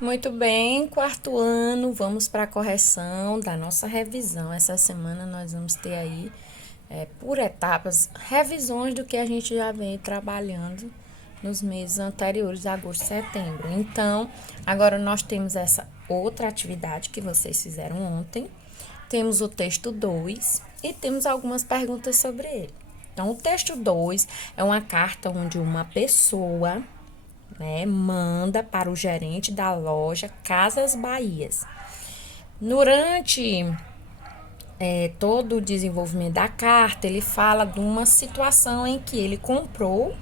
Muito bem, quarto ano, vamos para a correção da nossa revisão. Essa semana nós vamos ter aí, por etapas, revisões do que a gente já vem trabalhando nos meses anteriores, agosto e setembro. Então, agora nós temos essa outra atividade que vocês fizeram ontem, temos o texto 2 e temos algumas perguntas sobre ele. Então, o texto 2 é uma carta onde uma pessoa, né, manda para o gerente da loja Casas Bahias. Durante todo o desenvolvimento da carta, ele fala de uma situação em que ele comprou,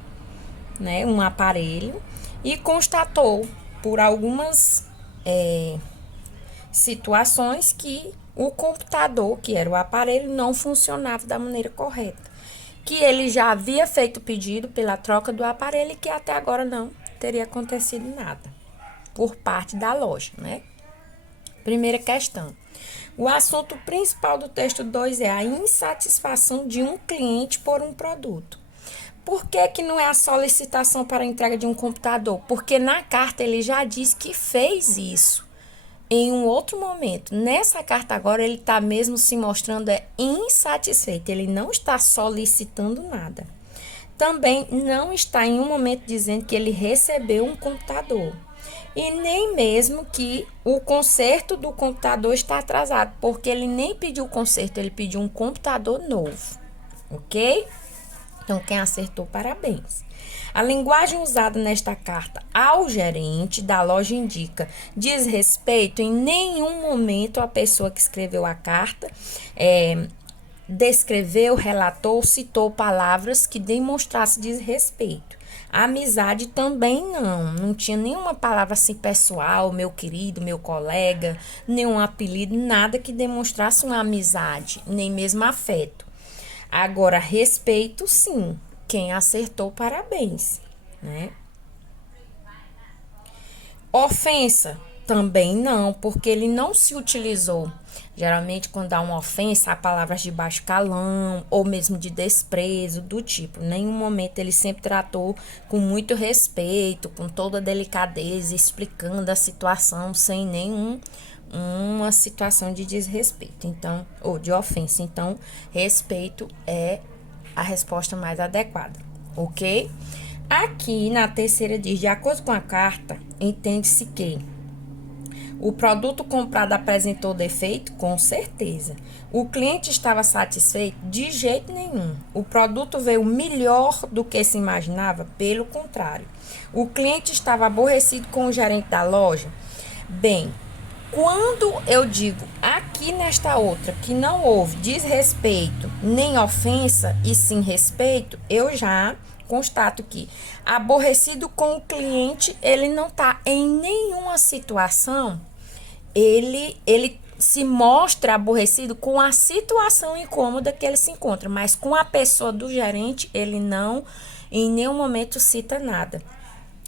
né, um aparelho e constatou por algumas situações que o computador, que era o aparelho, não funcionava da maneira correta. Que ele já havia feito pedido pela troca do aparelho e que até agora não teria acontecido nada por parte da loja, né? Primeira questão. O assunto principal do texto 2 é a insatisfação de um cliente por um produto. Por que, que não é a solicitação para a entrega de um computador? Porque na carta ele já diz que fez isso em um outro momento. Nessa carta agora ele está mesmo se mostrando insatisfeito. Ele não está solicitando nada. Também não está em um momento dizendo que ele recebeu um computador. E nem mesmo que o conserto do computador está atrasado, porque ele nem pediu o conserto, ele pediu um computador novo, ok? Então, quem acertou, parabéns. A linguagem usada nesta carta ao gerente da loja indica desrespeito. Em nenhum momento a pessoa que escreveu a carta descreveu, relatou, citou palavras que demonstrassem desrespeito. A amizade também não tinha nenhuma palavra assim pessoal, meu querido, meu colega, nenhum apelido, nada que demonstrasse uma amizade, nem mesmo afeto. Agora, respeito, sim. Quem acertou, parabéns, né? Ofensa, também não, porque ele não se utilizou. Geralmente, quando há uma ofensa, há palavras de baixo calão ou mesmo de desprezo, do tipo. Em nenhum momento ele sempre tratou com muito respeito, com toda delicadeza, explicando a situação sem nenhum uma situação de desrespeito, então, ou de ofensa. Então, respeito é a resposta mais adequada, ok? Aqui na terceira diz, de acordo com a carta, entende-se que o produto comprado apresentou defeito? Com certeza. O cliente estava satisfeito? De jeito nenhum. O produto veio melhor do que se imaginava? Pelo contrário. O cliente estava aborrecido com o gerente da loja? Bem, quando eu digo aqui nesta outra que não houve desrespeito nem ofensa e sim respeito, eu já constato que aborrecido com o cliente, ele não está em nenhuma situação, ele se mostra aborrecido com a situação incômoda que ele se encontra, mas com a pessoa do gerente, ele não em nenhum momento cita nada.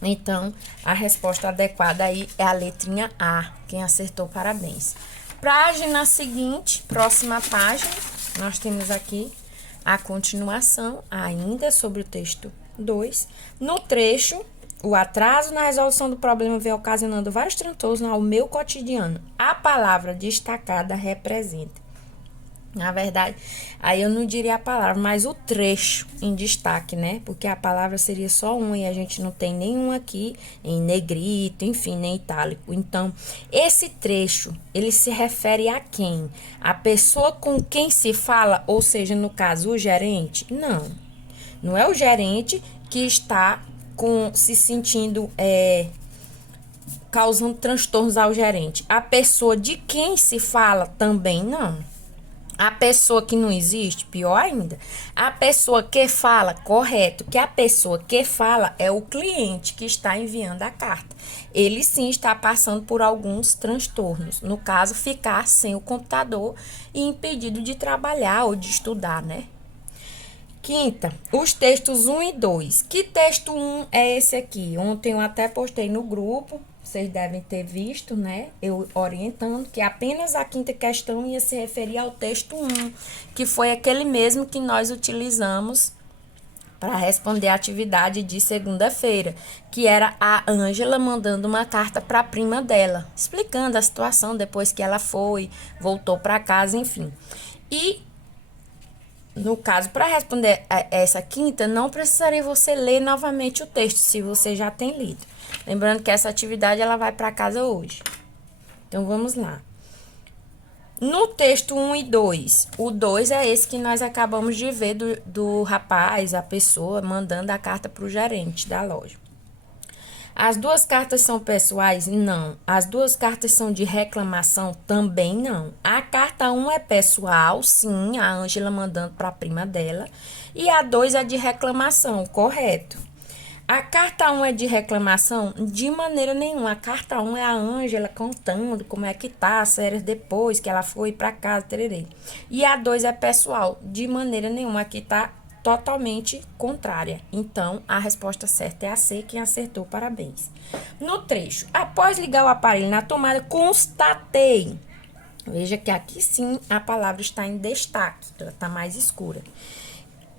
Então, a resposta adequada aí é a letrinha A. Quem acertou, parabéns. Página seguinte, próxima página, nós temos aqui a continuação, ainda sobre o texto 2. No trecho, o atraso na resolução do problema vem ocasionando vários transtornos ao meu cotidiano. A palavra destacada representa. Na verdade, aí eu não diria a palavra, mas o trecho em destaque, né? Porque a palavra seria só uma e a gente não tem nenhum aqui em negrito, enfim, nem itálico. Então, esse trecho, ele se refere a quem? A pessoa com quem se fala, ou seja, no caso, o gerente? Não. Não é o gerente que está se sentindo causando transtornos ao gerente. A pessoa de quem se fala também não. A pessoa que não existe, pior ainda. A pessoa que fala, correto, que a pessoa que fala é o cliente que está enviando a carta. Ele sim está passando por alguns transtornos. No caso, ficar sem o computador e impedido de trabalhar ou de estudar, né? Quinta, os textos 1 e 2. Que texto 1 é esse aqui? Ontem eu até postei no grupo, vocês devem ter visto, né? Eu orientando que apenas a quinta questão ia se referir ao texto 1, que foi aquele mesmo que nós utilizamos para responder a atividade de segunda-feira, que era a Ângela mandando uma carta para a prima dela, explicando a situação depois que ela foi, voltou para casa, enfim. E no caso, para responder a essa quinta, não precisaria você ler novamente o texto, se você já tem lido. Lembrando que essa atividade ela vai para casa hoje. Então, vamos lá. No texto 1 e 2, o 2 é esse que nós acabamos de ver do rapaz, a pessoa, mandando a carta para o gerente da loja. As duas cartas são pessoais? Não. As duas cartas são de reclamação? Também não. A carta 1 é pessoal, sim, a Ângela mandando para a prima dela. E a 2 é de reclamação, correto. A carta 1 é de reclamação? De maneira nenhuma. A carta 1 é a Ângela contando como é que tá as férias depois que ela foi para casa, tererê. E a 2 é pessoal? De maneira nenhuma. Aqui tá totalmente contrária. Então, a resposta certa é a C. Quem acertou, parabéns. No trecho, após ligar o aparelho na tomada, constatei. Veja que aqui sim a palavra está em destaque, ela está mais escura.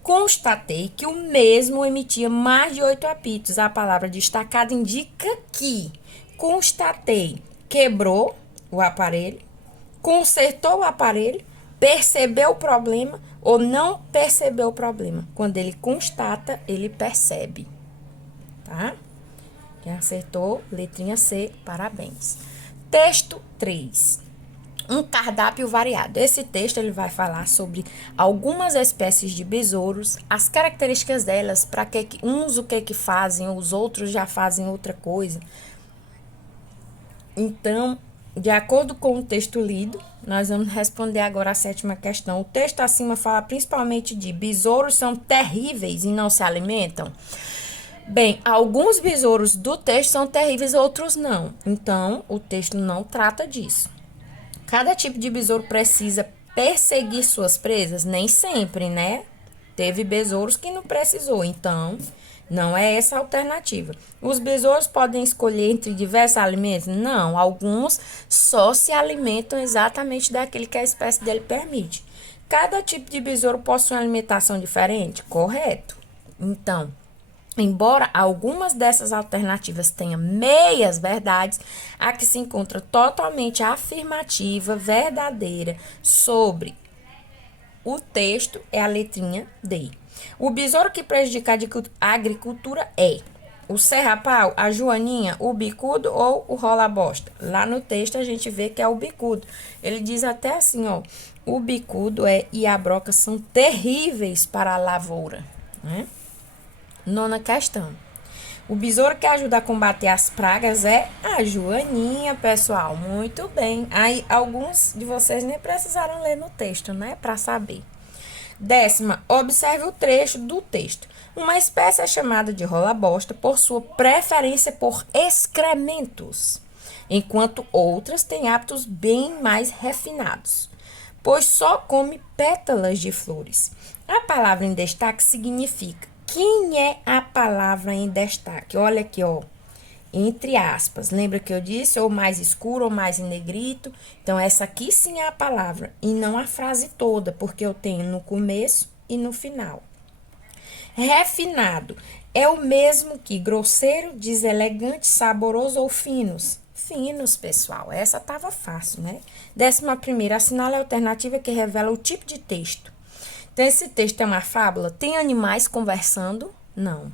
Constatei que o mesmo emitia mais de 8 apitos. A palavra destacada indica que constatei, quebrou o aparelho, consertou o aparelho, percebeu o problema ou não percebeu o problema. Quando ele constata, ele percebe, tá? Quem acertou, letrinha C, parabéns. Texto 3. Um cardápio variado. Esse texto ele vai falar sobre algumas espécies de besouros, as características delas, para que uns o que fazem, os outros já fazem outra coisa. Então, de acordo com o texto lido, nós vamos responder agora a 7ª questão. O texto acima fala principalmente de besouros são terríveis e não se alimentam. Bem, alguns besouros do texto são terríveis, outros não. Então, o texto não trata disso. Cada tipo de besouro precisa perseguir suas presas? Nem sempre, né? Teve besouros que não precisou, então não é essa a alternativa. Os besouros podem escolher entre diversos alimentos? Não, alguns só se alimentam exatamente daquele que a espécie dele permite. Cada tipo de besouro possui uma alimentação diferente? Correto. Então, embora algumas dessas alternativas tenham meias verdades, a que se encontra totalmente afirmativa, verdadeira sobre o texto é a letrinha D. O besouro que prejudica a agricultura é o serrapau, a joaninha, o bicudo ou o rola-bosta. Lá no texto a gente vê que é o bicudo. Ele diz até assim, ó, o bicudo e a broca são terríveis para a lavoura, né? 9ª questão. O besouro que ajuda a combater as pragas é a joaninha, pessoal. Muito bem. Aí, alguns de vocês nem precisaram ler no texto, né? Para saber. 10ª, observe o trecho do texto. Uma espécie é chamada de rola-bosta por sua preferência por excrementos, enquanto outras têm hábitos bem mais refinados, pois só come pétalas de flores. A palavra em destaque significa quem é a palavra em destaque? Olha aqui, ó. Entre aspas. Lembra que eu disse? Ou mais escuro ou mais em negrito. Então, essa aqui sim é a palavra. E não a frase toda, porque eu tenho no começo e no final. Refinado. É o mesmo que grosseiro, deselegante, saboroso ou finos? Finos, pessoal. Essa tava fácil, né? 11ª. Assinale a alternativa que revela o tipo de texto. Então, esse texto é uma fábula? Tem animais conversando? Não.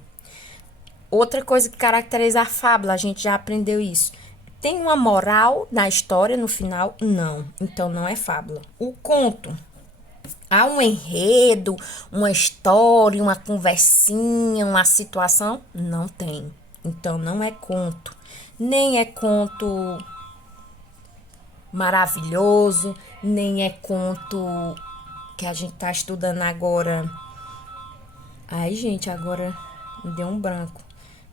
Outra coisa que caracteriza a fábula, a gente já aprendeu isso. Tem uma moral na história no final? Não. Então, não é fábula. O conto. Há um enredo, uma história, uma conversinha, uma situação? Não tem. Então, não é conto. Nem é conto maravilhoso, nem é conto que a gente tá estudando agora. Ai, gente, agora me deu um branco.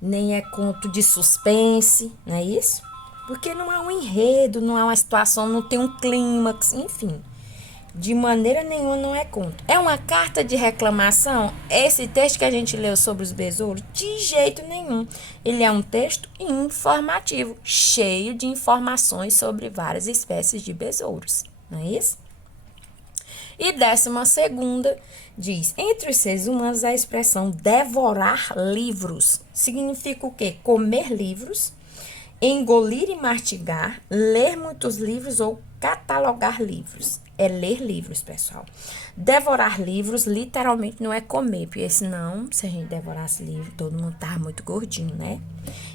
Nem é conto de suspense, não é isso? Porque não há um enredo, não há uma situação, não tem um clímax, enfim. De maneira nenhuma não é conto. É uma carta de reclamação? Esse texto que a gente leu sobre os besouros? De jeito nenhum. Ele é um texto informativo, cheio de informações sobre várias espécies de besouros, não é isso? E 12ª diz: entre os seres humanos, a expressão devorar livros significa o quê? Comer livros, engolir e mastigar, ler muitos livros ou catalogar livros. É ler livros, pessoal. Devorar livros, literalmente, não é comer, porque senão, se a gente devorasse livro, todo mundo tava muito gordinho, né?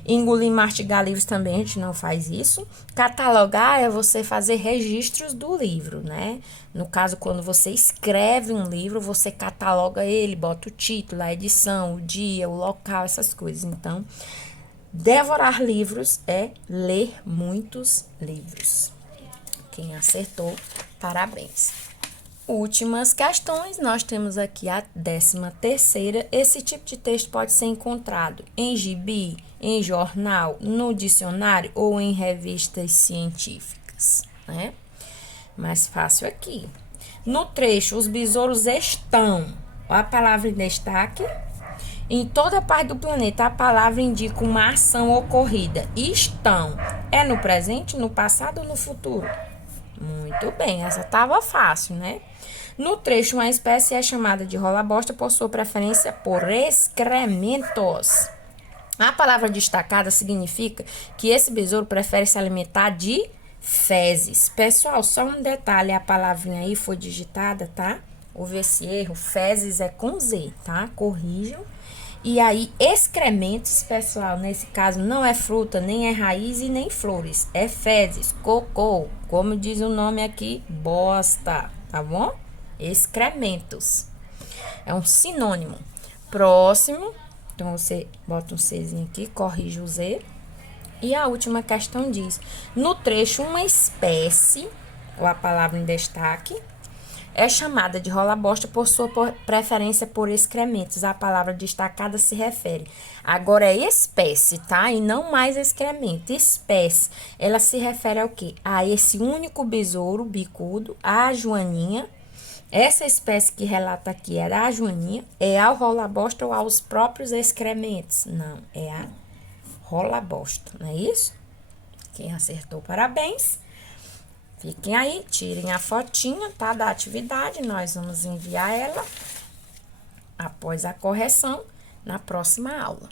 Engolir e mastigar livros também, a gente não faz isso. Catalogar é você fazer registros do livro, né? No caso, quando você escreve um livro, você cataloga ele, bota o título, a edição, o dia, o local, essas coisas. Então, devorar livros é ler muitos livros. Quem acertou, parabéns. Últimas questões, nós temos aqui a 13ª. Esse tipo de texto pode ser encontrado em gibi, em jornal, no dicionário ou em revistas científicas, né? Mais fácil aqui. No trecho, os besouros estão, a palavra em destaque. Em toda parte do planeta, a palavra indica uma ação ocorrida. Estão. É no presente, no passado ou no futuro? Muito bem, essa estava fácil, né? No trecho, uma espécie é chamada de rola-bosta por sua preferência por excrementos. A palavra destacada significa que esse besouro prefere se alimentar de fezes. Pessoal, só um detalhe, a palavrinha aí foi digitada, tá? Houve esse erro, fezes é com Z, tá? Corrijam. E aí, excrementos, pessoal, nesse caso não é fruta, nem é raiz e nem flores. É fezes, cocô, como diz o nome aqui, bosta, tá bom? Excrementos. É um sinônimo. Próximo, então você bota um Czinho aqui, corrige o Z. E a última questão diz: no trecho, uma espécie, ou a palavra em destaque, é chamada de rola-bosta por sua preferência por excrementos. A palavra destacada se refere. Agora é espécie, tá? E não mais excremento. Espécie. Ela se refere ao quê? A esse único besouro bicudo, a joaninha. Essa espécie que relata aqui é da joaninha. É ao rola-bosta ou aos próprios excrementos? Não, é a rola-bosta, não é isso? Quem acertou, parabéns. Fiquem aí, tirem a fotinha, tá, da atividade. Nós vamos enviar ela após a correção na próxima aula.